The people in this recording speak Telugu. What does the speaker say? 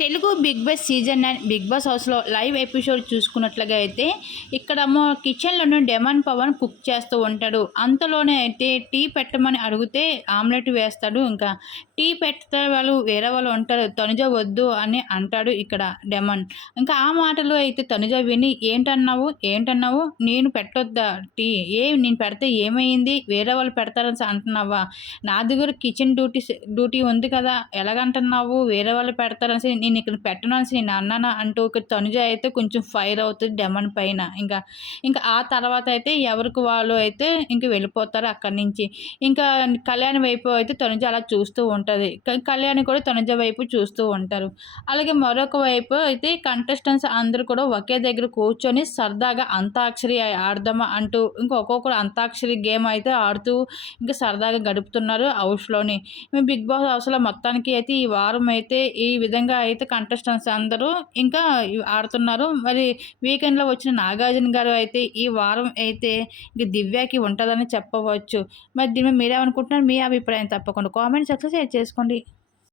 Telugu big boss season nine big boss హౌస్లో లైవ్ ఎపిసోడ్ చూసుకున్నట్లుగా అయితే ఇక్కడ కిచెన్లోనే డెమన్ పవన్ కుక్ చేస్తూ ఉంటాడు. అంతలోనే అయితే టీ పెట్టమని అడిగితే ఆమ్లెట్ వేస్తాడు. ఇంకా టీ పెడితే వాళ్ళు వేరే వాళ్ళు ఉంటారు. తనుజ వద్దు అని అంటాడు ఇక్కడ డెమన్. ఇంకా ఆ మాటలు అయితే తనుజ విని ఏంటన్నావు? ఏంటన్నావు? నేను పెట్టొద్దా టీ? ఏ నేను పెడితే ఏమైంది? వేరే వాళ్ళు పెడతారని అంటున్నావా? నా దగ్గర కిచెన్ డ్యూటీ డ్యూటీ ఉంది కదా? ఎలాగంటున్నావు? వేరే వాళ్ళు పెడతారని నేను ఇక్కడ పెట్టనాల్సి నేను అన్నానా అంటూ ఒక తనుజ అయితే కొంచెం ఫైర్ అవుతుంది డెమన్ పైన. ఇంకా ఇంకా ఆ తర్వాత అయితే ఎవరికి వాళ్ళు అయితే ఇంక వెళ్ళిపోతారు అక్కడి నుంచి. ఇంకా కళ్యాణ్ వైపు అయితే తనుజ అలా చూస్తూ ఉంటుంది. కళ్యాణ్ కూడా తనుజ వైపు చూస్తూ ఉంటారు. అలాగే మరొక వైపు అయితే కంటెస్టెంట్స్ అందరూ కూడా ఒకే దగ్గర కూర్చొని సరదాగా అంతాక్షరి ఆడదామా అంటూ ఇంకా ఒక్కొక్కరు అంతాక్షరి గేమ్ అయితే ఆడుతూ ఇంకా సరదాగా గడుపుతున్నారు హౌస్లోని. మేము బిగ్ బాస్ హౌస్లో మొత్తానికి అయితే ఈ వారం అయితే ఈ విధంగా అయితే కంటెస్టెంట్స్ అందరూ ఇంకా ఆడుతున్నారు మరి వీకెండ్లో వచ్చిన నాగార్జున గారు అయితే ఈ వారం అయితే ఇంక దివ్యాకి ఉంటుందని చెప్పవచ్చు. మరి దీని మీద మీరేమనుకుంటున్నారు? మీ అభిప్రాయం తప్పకుండా కామెంట్ సెక్షన్ షేర్ చేసుకోండి.